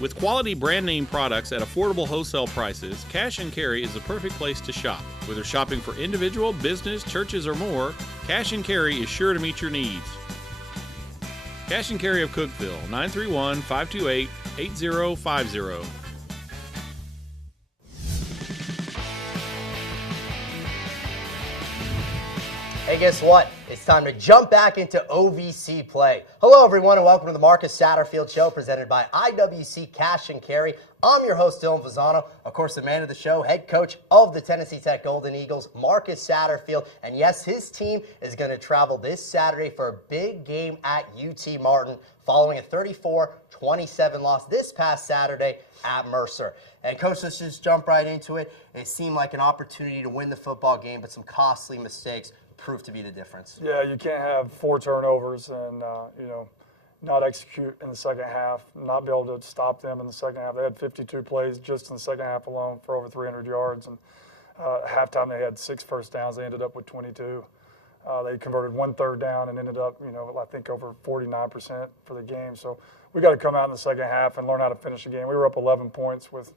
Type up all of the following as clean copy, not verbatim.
With quality brand name products at affordable wholesale prices, Cash and Carry is the perfect place to shop. Whether shopping for individual, business, churches, or more, Cash and Carry is sure to meet your needs. Cash and Carry of Cookeville, 931-528-8050. Hey, guess what? It's time to jump back into OVC play. Hello, everyone, and welcome to the Marcus Satterfield Show, presented by IWC Cash and Carry. I'm your host, Dylan Fasano. Of course, the man of the show, head coach of the Tennessee Tech Golden Eagles, Marcus Satterfield. And yes, his team is going to travel this Saturday for a big game at UT Martin, following a 34-27 loss this past Saturday at Mercer. And, Coach, let's just jump right into it. It seemed like an opportunity to win the football game, but some costly mistakes proved to be the difference. Yeah, you can't have 4 turnovers and, not execute in the second half, not be able to stop them in the second half. They had 52 plays just in the second half alone for over 300 yards. And at halftime, they had 6 first downs. They ended up with 22. They converted 1 third down and ended up, I think over 49% for the game. So we got to come out in the second half and learn how to finish the game. We were up 11 points with,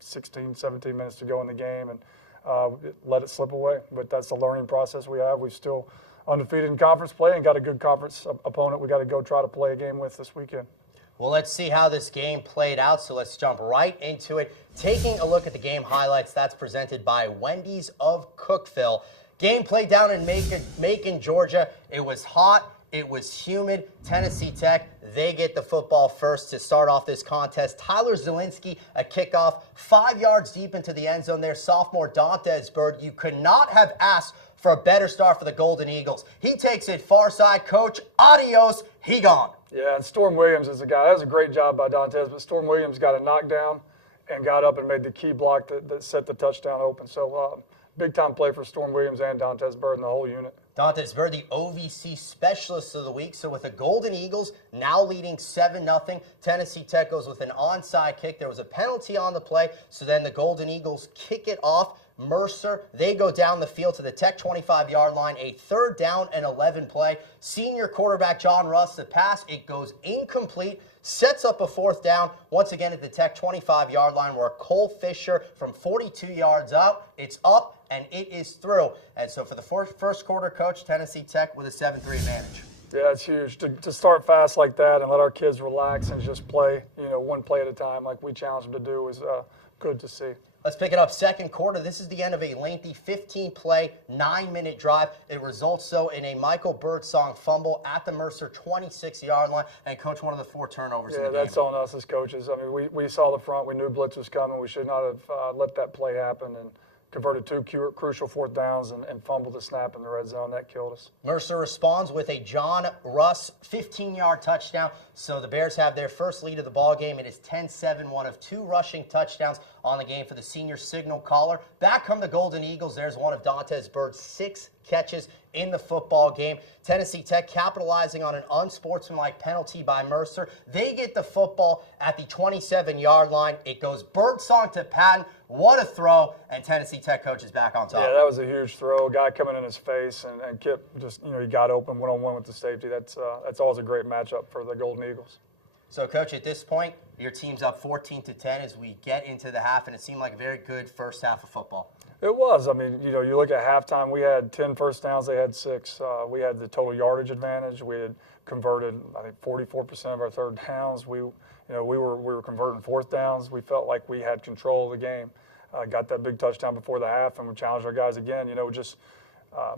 16, 17 minutes to go in the game, and let it slip away. But that's the learning process we have. We're still undefeated in conference play and got a good conference opponent we got to go try to play a game with this weekend. Well, let's see how this game played out, so let's jump right into it. Taking a look at the game highlights, that's presented by Wendy's of Cookeville. Game played down in Macon, Georgia. It was hot. It was humid. Tennessee Tech, they get the football first to start off this contest. Tyler Zielinski, a kickoff 5 yards deep into the end zone there. Sophomore Dantes Bird, you could not have asked for a better start for the Golden Eagles. He takes it far side. Coach, adios, he gone. Yeah, and Storm Williams is a guy. That was a great job by Dantes, but Storm Williams got a knockdown and got up and made the key block that set the touchdown open. So big-time play for Storm Williams and Dantes Bird and the whole unit. Dantes Bird, the OVC Specialist of the Week. So with the Golden Eagles now leading 7-0, Tennessee Tech goes with an onside kick. There was a penalty on the play, so then the Golden Eagles kick it off. Mercer, they go down the field to the Tech 25-yard line, a 3rd down and 11 play. Senior quarterback John Russ, the pass, it goes incomplete, sets up a 4th down, once again at the Tech 25-yard line, where Cole Fisher from 42 yards out, it's up, and it is through. And so for the first quarter, Coach, Tennessee Tech with a 7-3 advantage. Yeah, it's huge to start fast like that and let our kids relax and just play, one play at a time like we challenged them to do is good to see. Let's pick it up second quarter. This is the end of a lengthy 15-play, 9-minute drive. It results, so, in a Michael Birdsong fumble at the Mercer 26-yard line. And, Coach, one of the 4 turnovers in the game. Yeah, that's on us as coaches. I mean, we saw the front. We knew blitz was coming. We should not have let that play happen and converted 2 crucial 4th downs and fumbled the snap in the red zone. That killed us. Mercer responds with a John Russ 15-yard touchdown. So the Bears have their first lead of the ball game. It is 10-7, one of 2 rushing touchdowns on the game for the senior signal caller. Back come the Golden Eagles. There's one of Dantes Bird's 6 catches in the football game. Tennessee Tech capitalizing on an unsportsmanlike penalty by Mercer. They get the football at the 27-yard line. It goes Birdsong to Patton. What a throw, and Tennessee Tech coach is back on top. Yeah, that was a huge throw. A guy coming in his face, and Kip just, he got open one-on-one with the safety. That's always a great matchup for the Golden Eagles. So, Coach, at this point, your team's up 14-10 as we get into the half, and it seemed like a very good first half of football. It was. I mean, you look at halftime, we had 10 first downs, they had 6. We had the total yardage advantage. We had converted, I think, 44% of our 3rd downs. We were converting 4th downs. We felt like we had control of the game. Got that big touchdown before the half, and we challenged our guys again.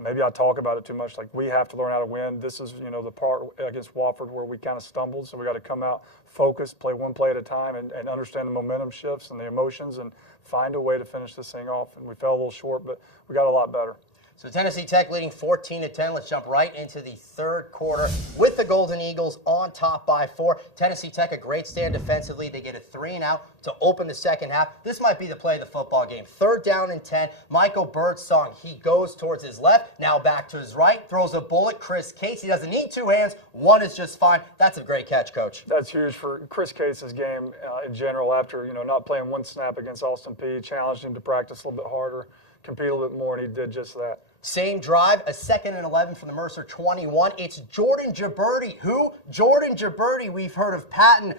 Maybe I talk about it too much. Like, we have to learn how to win. This is, the part against Wofford where we kind of stumbled. So we got to come out focused, play one play at a time, and understand the momentum shifts and the emotions and find a way to finish this thing off. And we fell a little short, but we got a lot better. So Tennessee Tech leading 14-10. Let's jump right into the 3rd quarter with the Golden Eagles on top by 4. Tennessee Tech, a great stand defensively. They get a 3-and-out to open the second half. This might be the play of the football game. 3rd down and 10. Michael Birdsong, he goes towards his left, now back to his right, throws a bullet. Chris Cates, he doesn't need 2 hands. 1 is just fine. That's a great catch, Coach. That's huge for Chris Cates' game in general. After, not playing 1 snap against Austin Peay, challenged him to practice a little bit harder, compete a little bit more, and he did just that. Same drive, a 2nd and 11 from the Mercer 21. It's Jordan Gibberti. Who? Jordan Gibberti. We've heard of Patton,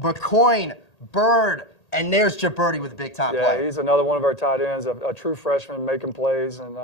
McCoyne, Bird. And there's Jaberti with a big-time Yeah, play. he's another one of our tight ends, a true freshman making plays, and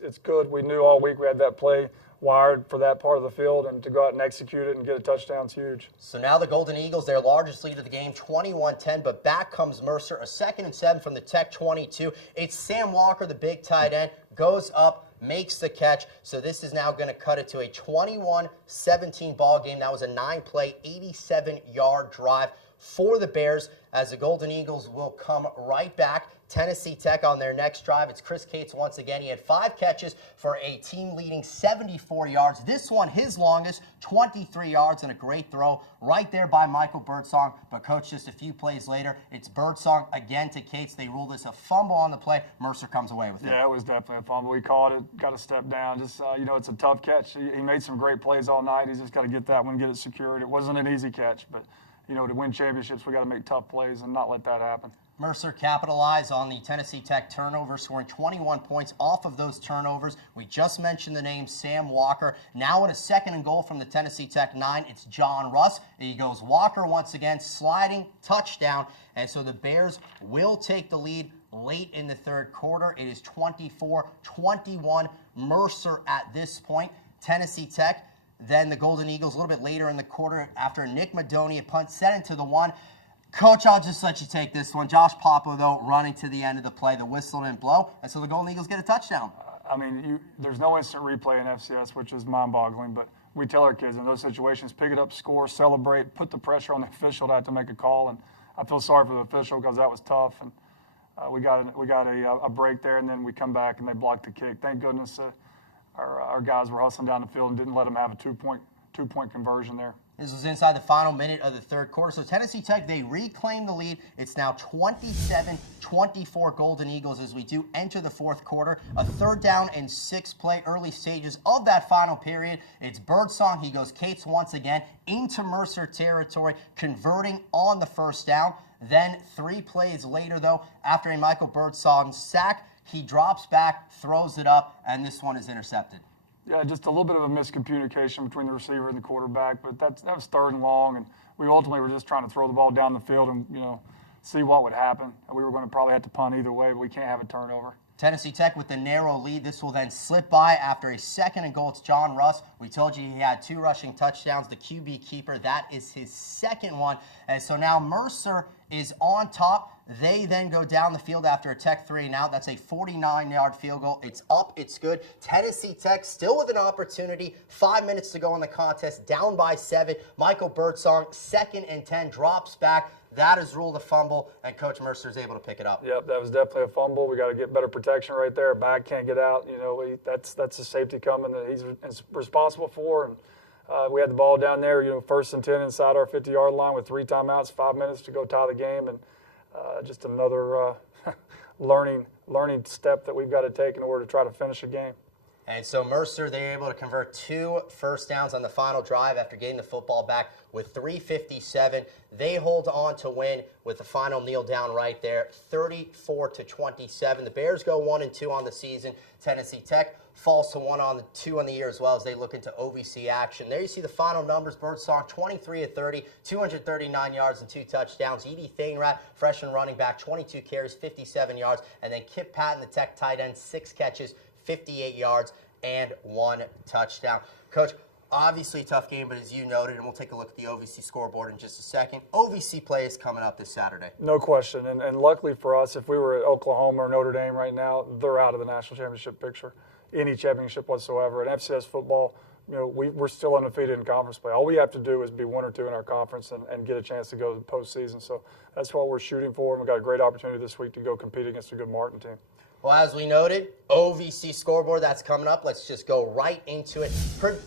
it's good. We knew all week we had that play wired for that part of the field, and to go out and execute it and get a touchdown is huge. So now the Golden Eagles, their largest lead of the game, 21-10, but back comes Mercer, a 2nd and 7 from the Tech 22. It's Sam Walker, the big tight end, goes up, makes the catch. So this is now going to cut it to a 21-17 ball game. That was a 9-play, 87-yard drive for the Bears, as the Golden Eagles will come right back. Tennessee Tech on their next drive. It's Chris Cates once again. He had 5 catches for a team-leading 74 yards. This one, his longest, 23 yards, and a great throw right there by Michael Birdsong. But, Coach, just a few plays later, it's Birdsong again to Cates. They rule this a fumble on the play. Mercer comes away with it. Yeah, it was definitely a fumble. We called it, got to step down. Just, it's a tough catch. He made some great plays all night. He's just got to get that one, get it secured. It wasn't an easy catch, but, to win championships, we got to make tough plays and not let that happen. Mercer capitalized on the Tennessee Tech turnover, scoring 21 points off of those turnovers. We just mentioned the name Sam Walker. Now at a 2nd and goal from the Tennessee Tech 9, it's John Russ. He goes Walker once again, sliding touchdown. And so the Bears will take the lead late in the 3rd quarter. It is 24-21 Mercer at this point. Tennessee Tech, then the Golden Eagles a little bit later in the quarter after Nick Madonia punt set into the 1. Coach, I'll just let you take this one. Josh Papa, though, running to the end of the play. The whistle didn't blow, and so the Golden Eagles get a touchdown. There's no instant replay in FCS, which is mind-boggling, but we tell our kids in those situations, pick it up, score, celebrate, put the pressure on the official to have to make a call, and I feel sorry for the official because that was tough, and we got a break there, and then we come back, and they blocked the kick. Thank goodness our guys were hustling down the field and didn't let them have a two-point conversion there. This was inside the final minute of the 3rd quarter. So Tennessee Tech, they reclaim the lead. It's now 27-24 Golden Eagles as we do enter the 4th quarter. A 3rd down and 6 play, early stages of that final period. It's Birdsong. He goes Cates once again into Mercer territory, converting on the 1st down. Then 3 plays later, though, after a Michael Birdsong sack, he drops back, throws it up, and this one is intercepted. Yeah, just a little bit of a miscommunication between the receiver and the quarterback, but that was 3rd and long, and we ultimately were just trying to throw the ball down the field and, see what would happen. We were going to probably have to punt either way, but we can't have a turnover. Tennessee Tech with the narrow lead. This will then slip by after a 2nd and goal. It's John Russ. We told you he had 2 rushing touchdowns. The QB keeper, that is his 2nd one. And so now Mercer is on top. They then go down the field after a Tech 3 and out. That's a 49-yard field goal. It's up. It's good. Tennessee Tech still with an opportunity. 5 minutes to go in the contest. Down by 7. Michael Birdsong, 2nd and 10, drops back. That is ruled a fumble, and Coach Mercer is able to pick it up. Yep, that was definitely a fumble. We got to get better protection right there. Back can't get out. That's a safety coming that he's responsible for. And we had the ball down there. 1st and 10 inside our 50-yard line with 3 timeouts, 5 minutes to go tie the game, and just another learning step that we've got to take in order to try to finish a game. And so Mercer, they're able to convert 2 first downs on the final drive after getting the football back with 3:57. They hold on to win with the final kneel down right there, 34-27. The Bears go 1-2 on the season. Tennessee Tech falls to 1-2 on the year as well as they look into OVC action. There you see the final numbers. Birdsong, 23-30, 239 yards and 2 touchdowns. Edie Thainrat, freshman running back, 22 carries, 57 yards. And then Kip Patton, the Tech tight end, 6 catches, 58 yards, and 1 touchdown. Coach, obviously a tough game, but as you noted, and we'll take a look at the OVC scoreboard in just a second, OVC play is coming up this Saturday. No question, and luckily for us, if we were at Oklahoma or Notre Dame right now, they're out of the national championship picture, any championship whatsoever. In FCS football, we're still undefeated in conference play. All we have to do is be 1 or 2 in our conference and get a chance to go to the postseason. So that's what we're shooting for, and we've got a great opportunity this week to go compete against a good Martin team. Well, as we noted, OVC scoreboard, that's coming up. Let's just go right into it.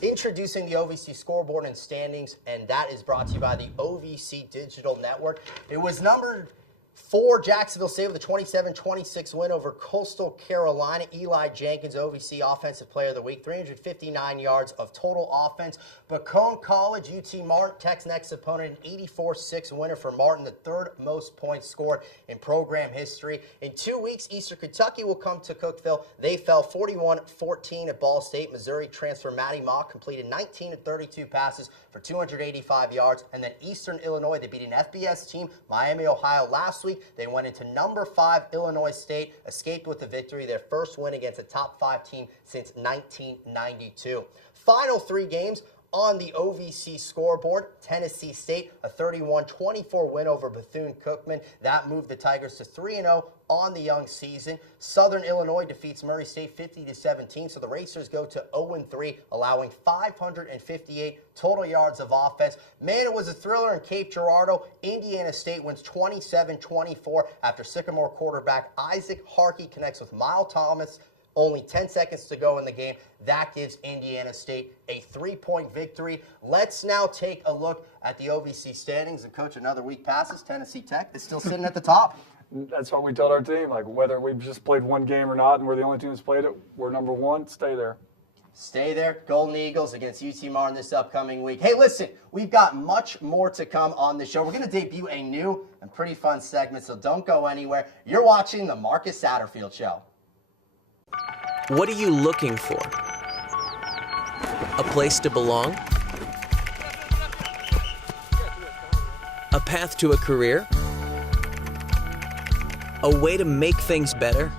Introducing the OVC scoreboard and standings, and that is brought to you by the OVC Digital Network. It was numbered For Jacksonville State with a 27-26 win over Coastal Carolina. Eli Jenkins, OVC Offensive Player of the Week, 359 yards of total offense. Bacone College, UT Martin, Tech's next opponent, an 84-6 winner for Martin, the third most points scored in program history. In 2 weeks, Eastern Kentucky will come to Cookeville. They fell 41-14 at Ball State. Missouri transfer Matty Mock completed 19 of 32 passes for 285 yards. And then Eastern Illinois, they beat an FBS team, Miami, Ohio, last week. They went into number 5 Illinois State, escaped with the victory, their first win against a top 5 team since 1992. Final 3 games on the OVC scoreboard. Tennessee State, a 31-24 win over Bethune-Cookman. That moved the Tigers to 3-0 on the young season. Southern Illinois defeats Murray State 50-17, so the Racers go to 0-3, allowing 558 total yards of offense. Man, it was a thriller in Cape Girardeau. Indiana State wins 27-24 after Sycamore quarterback Isaac Harkey connects with Miles Thomas. Only 10 seconds to go in the game. That gives Indiana State a 3-point victory. Let's now take a look at the OVC standings. And, Coach, another week passes. Tennessee Tech is still sitting at the top. That's what we told our team. Like, whether we've just played one game or not and we're the only team that's played it, we're number 1. Stay there. Stay there. Golden Eagles against UT Martin this upcoming week. Hey, listen, we've got much more to come on the show. We're going to debut a new and pretty fun segment, so don't go anywhere. You're watching the Marcus Satterfield Show. What are you looking for? A place to belong? A path to a career? A way to make things better?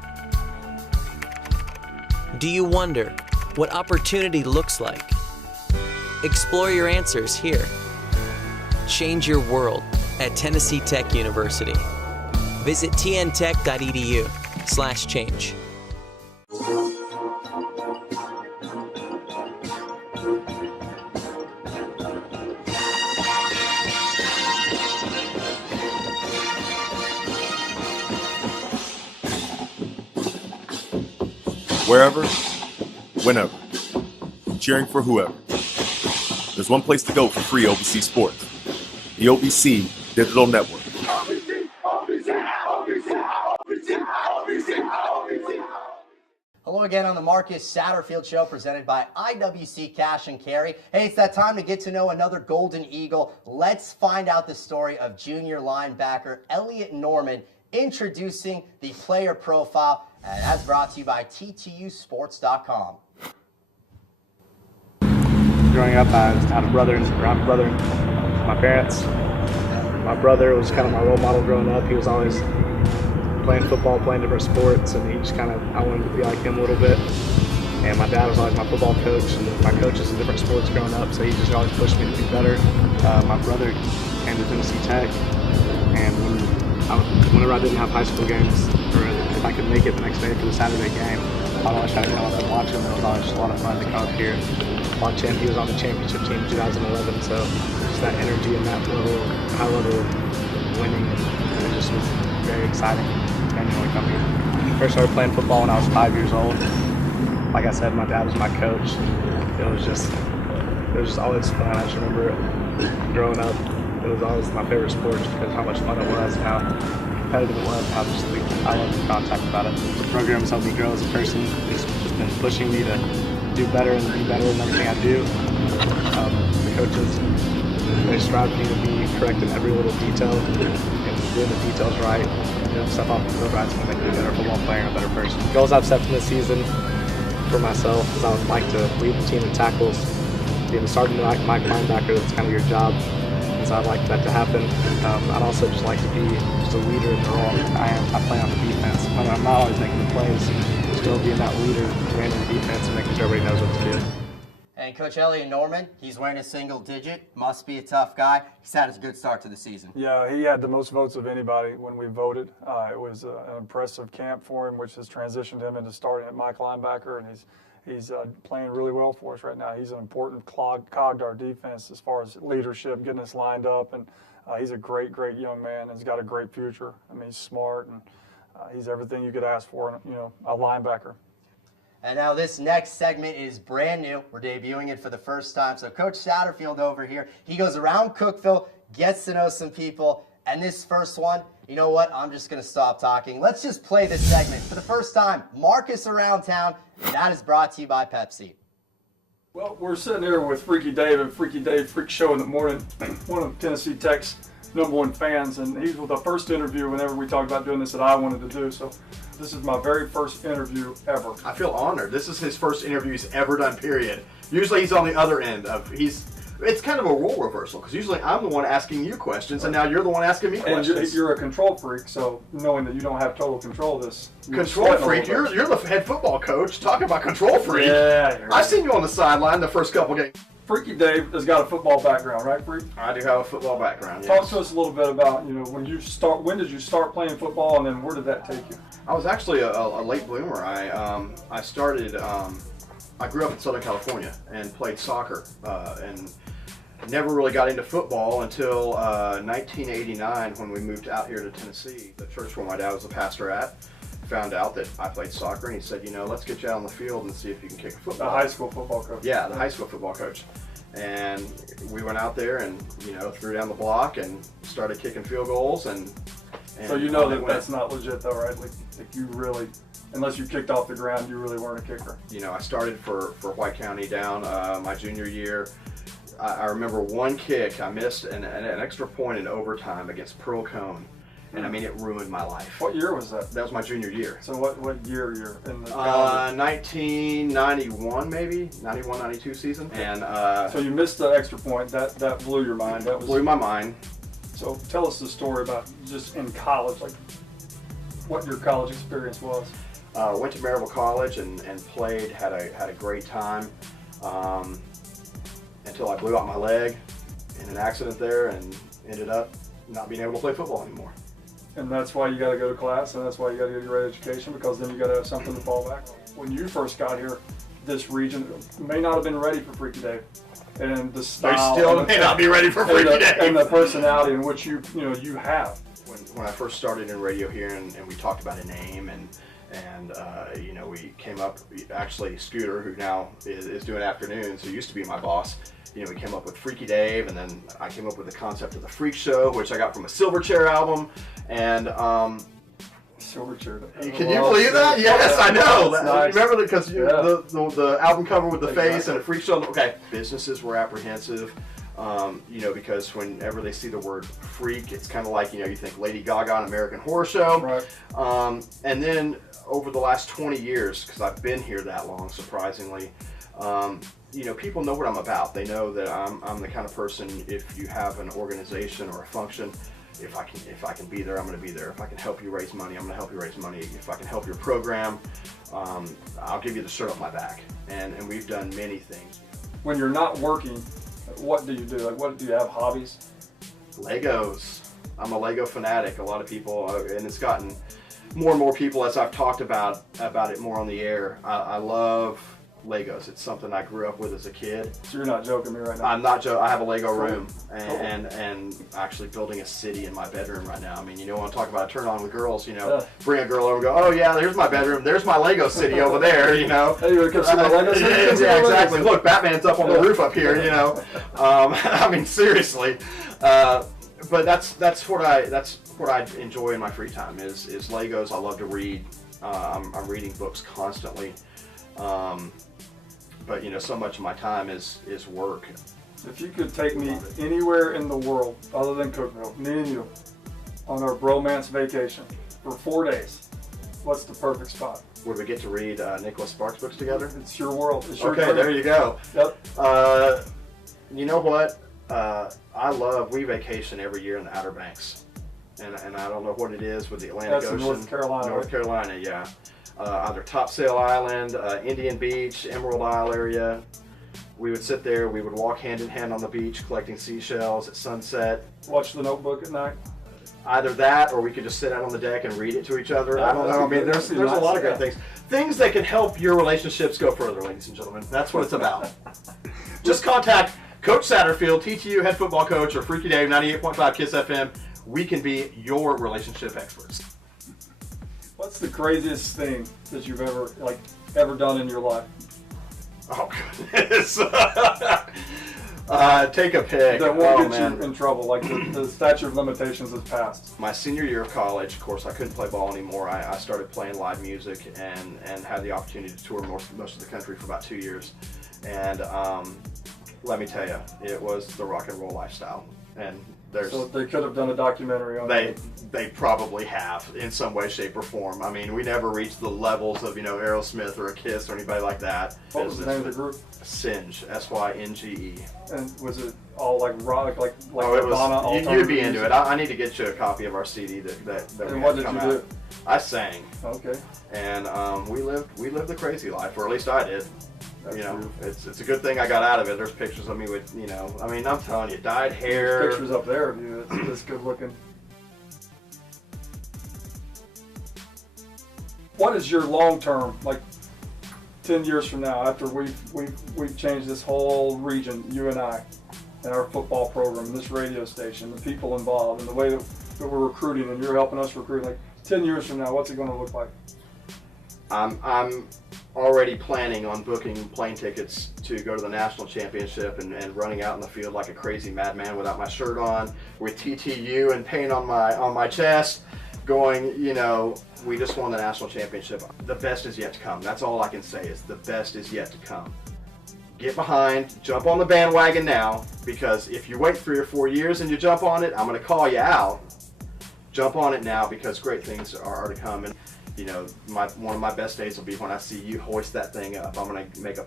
Do you wonder what opportunity looks like? Explore your answers here. Change your world at Tennessee Tech University. Visit tntech.edu/change. Wherever, whenever, cheering for whoever. There's one place to go for free OVC sports, the OVC Digital Network. Hello again on the Marcus Satterfield Show, presented by IWC Cash and Carry. Hey, it's that time to get to know another Golden Eagle. Let's find out the story of junior linebacker Elliot Norman, introducing the player profile, and that's brought to you by TTUsports.com. Growing up, I had a brother, I'm a brother, my parents. My brother was kind of my role model growing up. He was always playing football, playing different sports, and he just kind of, I wanted to be like him a little bit. And my dad was always my football coach, and my coaches in different sports growing up, so he just always pushed me to be better. My brother came to Tennessee Tech, and whenever I didn't have high school games, or if I could make it the next day for the Saturday game, I'd always try to come up and watch him. It was always just a lot of fun to come up here and watch him. He was on the championship team in 2011, so just that energy and that level, high level of winning, it just was very exciting. Genuinely come here. First started playing football when I was 5 years old. Like I said, my dad was my coach. It was just always fun. I just remember growing up, it was always my favorite sport just because of how much fun it was and how competitive it was and how I love the contact about it. The program has helped me grow as a person. It's just been pushing me to do better and be better in everything I do. The coaches, they strive me to be correct in every little detail and doing the details right. Doing stuff off the field right, it's going to make me a better football player and a better person. Goals I've set for this season for myself is I would like to lead the team in tackles, being a starting linebacker. That's kind of your job. So I'd like that to happen. I'd also just like to be just a leader in the role I play on the defense. I'm not always making the plays, still being that leader, commanding the defense and making sure everybody knows what to do. And Coach Elliot Norman, he's wearing a single digit. Must be a tough guy. He's had a good start to the season. Yeah, he had the most votes of anybody when we voted. It was an impressive camp for him, which has transitioned him into starting at Mike linebacker, and he's playing really well for us right now. He's an important cog to our defense as far as leadership, getting us lined up, and he's a great young man, and he's got a great future. I mean, he's smart, and he's everything you could ask for, a linebacker. And now this next segment is brand new. We're debuting it for the first time. So Coach Satterfield over here, he goes around Cookeville, gets to know some people, and this first one You know what? I'm just going to stop talking. Let's just play this segment. For the first time, Marcus Around Town, and that is brought to you by Pepsi. Well, we're sitting here with Freaky Dave and Freaky Dave Freak Show in the Morning, one of Tennessee Tech's #1 fans, and he's the first interview whenever we talked about doing this that I wanted to do. So this is my very first interview ever. I feel honored. This is his first interview he's ever done, period. Usually he's on the other end of, it's kind of a role reversal, because usually I'm the one asking you questions, and now you're the one asking me questions. And you're a control freak, so knowing that you don't have total control of this. Control freak? You're the head football coach. Talking about control freak. Yeah. I've seen you on the sideline the first couple games. Freaky Dave has got a football background, right, Freak? I do have a football background, yes. Talk to us a little bit about, when did you start playing football, and then where did that take you? I was actually a late bloomer. I started, I grew up in Southern California and played soccer, and never really got into football until 1989 when we moved out here to Tennessee. The church where my dad was a pastor at found out that I played soccer, and he said, let's get you out on the field and see if you can kick a football. The high school football coach. Yeah, the high school football coach. And we went out there and, threw down the block and started kicking field goals. And so that's not legit though, right? Like you really, unless you kicked off the ground, you really weren't a kicker. I started for White County down my junior year. I remember one kick, I missed an extra point in overtime against Pearl Cone. And it ruined my life. What year was that? That was my junior year. So what year you're in the 1991 maybe, 91, 92 season. And so you missed the extra point. That blew your mind. That blew my mind. So tell us the story about just in college, like what your college experience was. Went to Maryville College and played, had a great time until I blew out my leg in an accident there and ended up not being able to play football anymore. And that's why you got to go to class, and that's why you got to get your education, because then you got to have something to fall back on. When you first got here, this region may not have been ready for Freaky Dave, and the style. They still may not be ready for Freaky Dave. And the personality in which you have. When I first started in radio here, and we talked about a name, and we came up. Actually, Scooter, who now is doing afternoons, who used to be my boss. We came up with Freaky Dave, and then I came up with the concept of the Freak Show, which I got from a Silverchair album. And Silverchair. Can you believe that? Yes, I know. Nice. Remember because the album cover with the face and a Freak Show. Okay, businesses were apprehensive. Because whenever they see the word freak, it's kind of like, you think Lady Gaga on American Horror Show. Right. And then over the last 20 years, because I've been here that long, surprisingly, people know what I'm about. They know that I'm the kind of person, if you have an organization or a function, if I can be there, I'm going to be there. If I can help you raise money, I'm going to help you raise money. If I can help your program, I'll give you the shirt off my back. And we've done many things. When you're not working, what do you do? Like, what do you have, hobbies? Legos. I'm a Lego fanatic. A lot of people, and it's gotten more and more people as I've talked about it more on the air. I love Legos. It's something I grew up with as a kid. So you're not joking me right now? I'm not joking. I have a Lego room, and actually building a city in my bedroom right now. Want to talk about a turn on with girls, bring a girl over and go, oh yeah, there's my bedroom, there's my Lego city over there, Hey, you want to come see my Lego city? Yeah, exactly. Look, Batman's up on the roof up here, seriously. But that's what I enjoy in my free time is Legos. I love to read. I'm reading books constantly. But so much of my time is work. If you could take me anywhere in the world other than Cookville, me and you, on our bromance vacation for 4 days, what's the perfect spot? Would we get to read Nicholas Sparks books together? It's your world. It's your okay, dream. There you go. Yep. You know what? We vacation every year in the Outer Banks. And I don't know what it is with the Atlantic Ocean. North Carolina. North Carolina, yeah. Either Topsail Island, Indian Beach, Emerald Isle area. We would sit there, we would walk hand in hand on the beach collecting seashells at sunset. Watch The Notebook at night? Either that, or we could just sit out on the deck and read it to each other. I don't know, there's a lot of good things. Things that can help your relationships go further, ladies and gentlemen. That's what it's about. Just contact Coach Satterfield, TTU head football coach, or Freaky Dave, 98.5 KISS FM. We can be your relationship experts. What's the craziest thing that you've ever done in your life? Oh goodness. Take a pick. That won't Oh, get man. you in trouble, like the statute of limitations has passed. My senior year of college, of course, I couldn't play ball anymore. I started playing live music and had the opportunity to tour most of the country for about 2 years. And let me tell you, it was the rock and roll lifestyle. And So they could have done a documentary on it. They probably have in some way, shape, or form. I mean, we never reached the levels of Aerosmith or a Kiss or anybody like that. What was the name of the group? Synge, S-Y-N-G-E. And was it all like rock, like Oh, it Nirvana, was. You'd be into it. I need to get you a copy of our CD that we And had what did come you out. do? I sang, Okay. and we lived the crazy life, or at least I did. That's beautiful. It's a good thing I got out of it. There's pictures of me with, I mean, I'm telling you, dyed There's hair. pictures up there of you that's good looking. What is your long term, like 10 years from now, after we've changed this whole region, you and I, and our football program, and this radio station, the people involved, and the way that we're recruiting, and you're helping us recruit, like 10 years from now, what's it going to look like? I'm already planning on booking plane tickets to go to the national championship and running out in the field like a crazy madman without my shirt on, with TTU and paint on my chest, going, we just won the national championship. The best is yet to come. That's all I can say is the best is yet to come. Get behind, jump on the bandwagon now, because if you wait 3 or 4 years and you jump on it, I'm going to call you out. Jump on it now, because great things are to come. And one of my best days will be when I see you hoist that thing up. I'm going to make a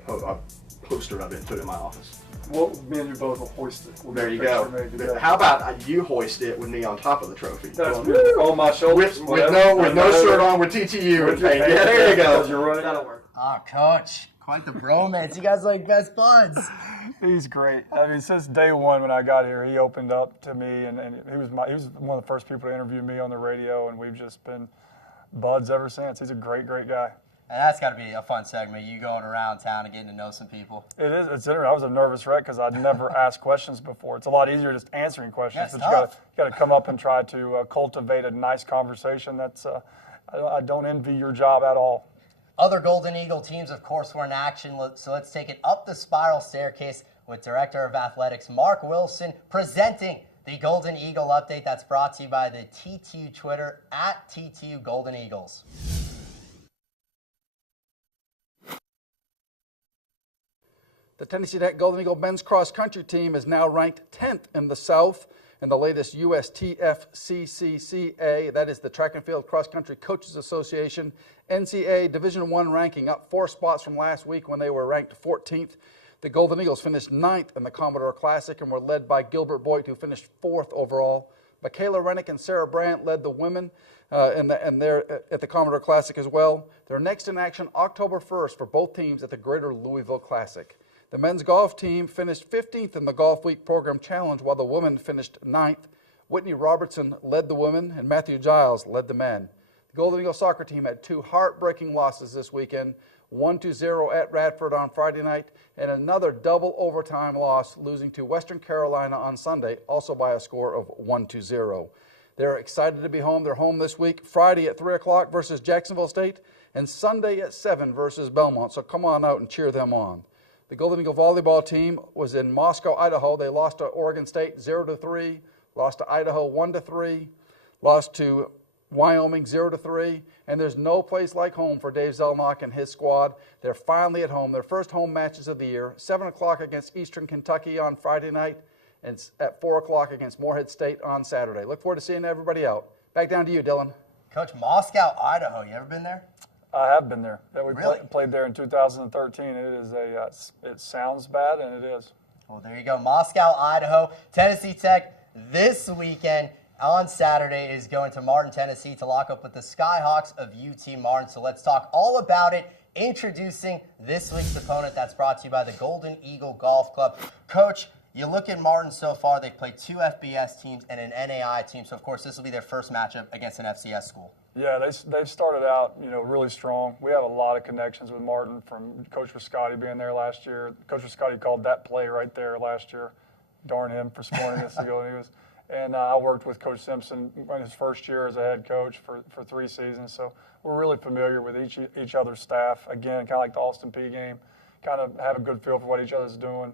poster of it and put it in my office. Well, me and you both will hoist it. We'll There get you a picture go. made together. How about you hoist it with me on top of the trophy? That's good. On my shoulders. With no shirt on, with TTU and paint. Yeah, there you go. You're running. Oh, Coach, quite the bromance. You guys are like best buds. He's great. I mean, since day one when I got here, he opened up to me, and he was one of the first people to interview me on the radio, and we've just been buds ever since. He's a great, great guy. And that's got to be a fun segment, you going around town and getting to know some people. It is. It's interesting. I was a nervous wreck because I'd never asked questions before. It's a lot easier just answering questions, Yeah, but you got to come up and try to cultivate a nice conversation. That's I don't envy your job at all. Other Golden Eagle teams, of course, were in action, so let's take it up the spiral staircase with Director of Athletics Mark Wilson presenting the Golden Eagle update that's brought to you by the TTU Twitter at TTU Golden Eagles. The Tennessee Tech Golden Eagle men's cross country team is now ranked 10th in the South in the latest USTFCCCA, that is the Track and Field Cross Country Coaches Association, NCAA Division I ranking, up 4 spots from last week when they were ranked 14th. The Golden Eagles finished 9th in the Commodore Classic and were led by Gilbert Boyd, who finished 4th overall. Michaela Rennick and Sarah Brandt led the women and they're at the Commodore Classic as well. They're next in action October 1st for both teams at the Greater Louisville Classic. The men's golf team finished 15th in the Golf Week Program Challenge, while the women finished 9th. Whitney Robertson led the women, and Matthew Giles led the men. The Golden Eagle soccer team had 2 heartbreaking losses this weekend, 1-0 at Radford on Friday night, and another double overtime loss, losing to Western Carolina on Sunday, also by a score of 1-0. They're excited to be home. They're home this week, Friday at 3 o'clock versus Jacksonville State, and Sunday at 7 versus Belmont, so come on out and cheer them on. The Golden Eagle volleyball team was in Moscow, Idaho. They lost to Oregon State 0-3, lost to Idaho 1-3, lost to Wyoming 0-3, and there's no place like home for Dave Zelnock and his squad. They're finally at home. Their first home matches of the year, 7 o'clock against Eastern Kentucky on Friday night, and at 4 o'clock against Morehead State on Saturday. Look forward to seeing everybody out. Back down to you, Dylan. Coach, Moscow, Idaho, you ever been there? I have been there. We Really? played there in 2013. It is it sounds bad, and it is. Well, there you go. Moscow, Idaho. Tennessee Tech this weekend on Saturday is going to Martin, Tennessee to lock up with the Skyhawks of UT Martin. So let's talk all about it. Introducing this week's opponent that's brought to you by the Golden Eagle Golf Club. Coach, you look at Martin so far, they've played 2 FBS teams and an NAI team. So, of course, this will be their first matchup against an FCS school. Yeah, they've started out, really strong. We have a lot of connections with Martin from Coach Rascotti being there last year. Coach Rascotti called that play right there last year. Darn him for scoring us to go. And I worked with Coach Simpson in his first year as a head coach for 3 seasons. So we're really familiar with each other's staff. Again, kind of like the Austin Peay game, kind of have a good feel for what each other's doing.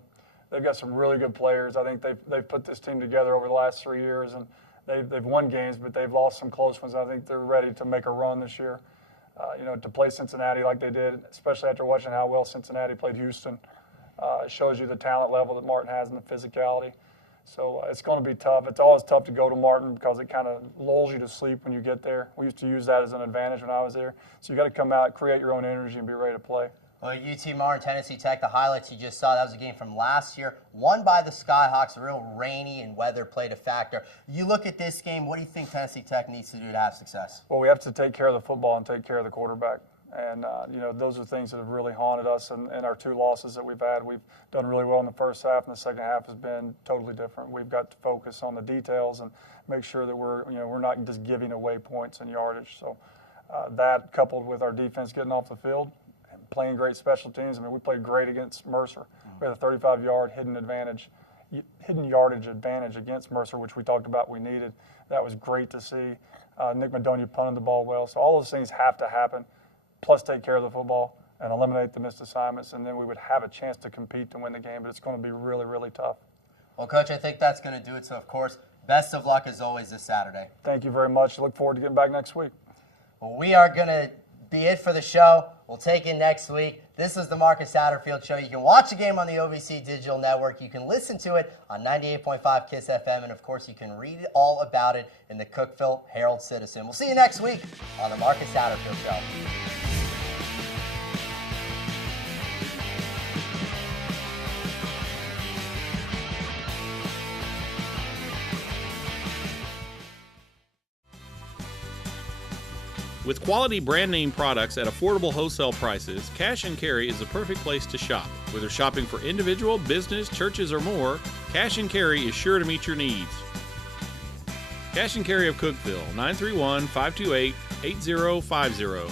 they've got some really good players. I think they've put this team together over the last 3 years, and they've won games, but they've lost some close ones. I think they're ready to make a run this year. To play Cincinnati like they did, especially after watching how well Cincinnati played Houston, it shows you the talent level that Martin has and the physicality. So it's going to be tough. It's always tough to go to Martin because it kind of lulls you to sleep when you get there. We used to use that as an advantage when I was there. So you got to come out, create your own energy, and be ready to play. Well, UT Martin, Tennessee Tech, the highlights you just saw, that was a game from last year, won by the Skyhawks. Real rainy and weather played a factor. You look at this game, what do you think Tennessee Tech needs to do to have success? Well, we have to take care of the football and take care of the quarterback. And, those are things that have really haunted us in our 2 losses that we've had. We've done really well in the first half, and the second half has been totally different. We've got to focus on the details and make sure that we're not just giving away points and yardage. So that coupled with our defense getting off the field, playing great special teams. I mean, we played great against Mercer. We had a 35-yard hidden yardage advantage against Mercer, which we talked about we needed. That was great to see. Nick Madonia punted the ball well. So all those things have to happen, plus take care of the football and eliminate the missed assignments, and then we would have a chance to compete to win the game, but it's going to be really, really tough. Well, Coach, I think that's going to do it. So, of course, best of luck as always this Saturday. Thank you very much. Look forward to getting back next week. Well, we are going to be it for the show. We'll take it next week. This is the Marcus Satterfield Show. You can watch the game on the OVC Digital Network. You can listen to it on 98.5 KISS FM. And, of course, you can read all about it in the Cookeville Herald-Citizen. We'll see you next week on the Marcus Satterfield Show. With quality brand name products at affordable wholesale prices, Cash and Carry is the perfect place to shop. Whether shopping for individual, business, churches, or more, Cash and Carry is sure to meet your needs. Cash and Carry of Cookeville, 931-528-8050.